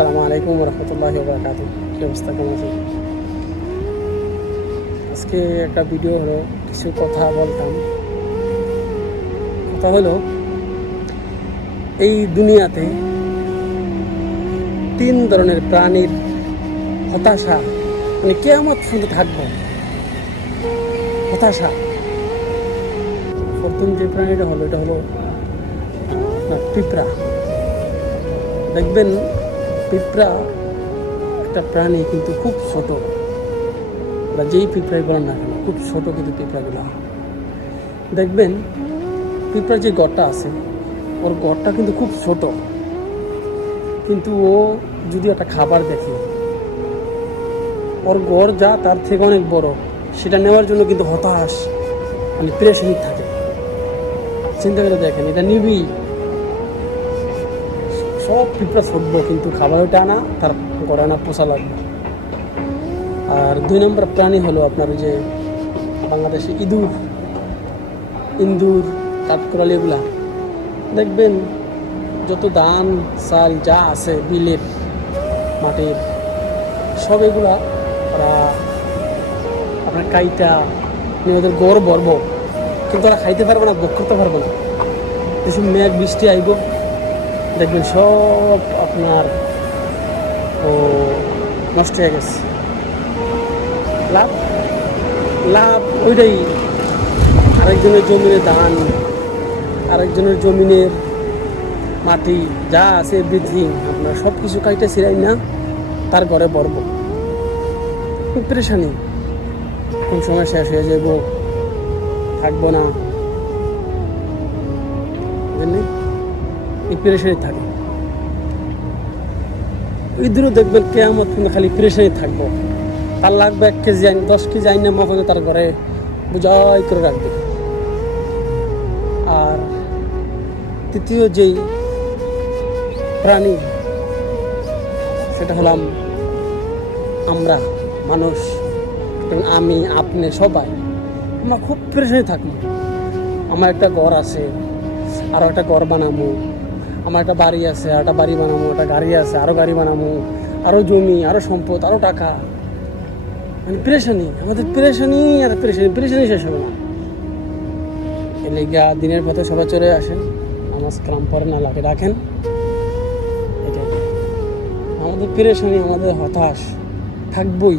আসসালামু আলাইকুম রহমতুল্লাহি ওয়া বারাকাতুহু। কি অবস্থা, কেমন আছেন? আজকে একটা ভিডিও হলো, কিছু কথা বলতাম। কথা হলো, এই দুনিয়াতে 3 ধরনের প্রাণীর হতাশা, মানে কিয়ামত পর্যন্ত থাকবো। হতাশা, প্রথম যে প্রাণীটা হলো, এটা হলো আপনার পিঁপড়া। দেখবেন পিঁপড়া একটা প্রাণী, কিন্তু খুব ছোট। বা যেই পিঁপড়াই বলেন না কেন, খুব ছোট কিন্তু পিঁপড়াগুলো। দেখবেন পিঁপড়ার যে গড়টা আছে, ওর গড়টা কিন্তু খুব ছোট, কিন্তু ও যদি একটা খাবার দেখে, ওর গড় যা তার থেকে অনেক বড়, সেটা নেওয়ার জন্য কিন্তু হতাশ, মানে প্রেশানিক থাকে। চিন্তা করে দেখেন, এটা নিবি, সব পিঁপড়া ছুটবো, কিন্তু খাবার ওটা আনা, তার গড় আনা পোষা লাগবে। আর 2 নম্বর প্রাণী হলো আপনার ওই যে বাংলাদেশে ইন্দুর, কাঠকোড়ালি, এগুলা। দেখবেন যত ধান চাল যা আছে বিলের মাটির, সব এগুলা ওরা আপনার কাইটা ওদের গড় বর্ব, কিন্তু ওরা খাইতে পারবে না, ভোগ করতে পারবে না। যেসব মেঘ বৃষ্টি আইব, দেখবেন সব আপনার নষ্ট হয়ে গেছে। লাভ ওইটাই, আরেকজনের জমিনের ধান, আরেকজনের জমিনের মাটি যা আছে এভরিথিং আপনার সব কিছু কাইটা ছিড়াই না, তার ঘরে বর্ব। খুব পেরেশানি, কোন সময় শেষ হয়ে যাব, থাকবো না, বুঝলেন? এই পেরেশানি থাকে। ইঁদুরও দেখবেন কিয়ামত কিন্তু খালি পেরেশানি থাকবো। তার লাগবে 1 কেজি আইন, 10 কেজি আইন না মনে তার ঘরে বুঝাই করে রাখবে। আর তৃতীয় যেই প্রাণী, সেটা হলাম আমরা মানুষ। আমি, আপনি, সবাই আমরা খুব পেরেশানি থাকবো। আমার একটা ঘর আছে, আরও একটা ঘর বানাবো। আমার একটা বাড়ি আছে, আর একটা বাড়ি বানাবো। একটা গাড়ি আছে, আরও গাড়ি বানাবো। আরও জমি, আরও সম্পদ, আরও টাকা। মানে পেরেশানি, আমাদের পেরেশানি আর পেরেশানি শেষ হবে না। এর লেগা দিনের পথে সবাই চলে আসেন, নামাজ কালাম পড়েন, আল্লাহকে ডাকেন। এটাই আমাদের পেরেশানি, আমাদের হতাশ থাকবই।